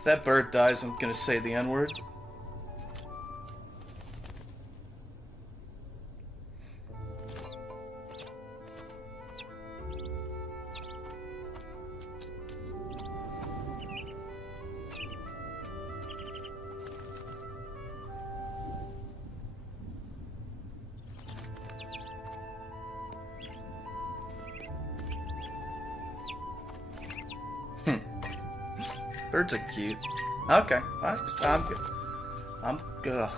If that bird dies, I'm gonna say the N-word. Birds are cute. Okay, I'm good. I'm good.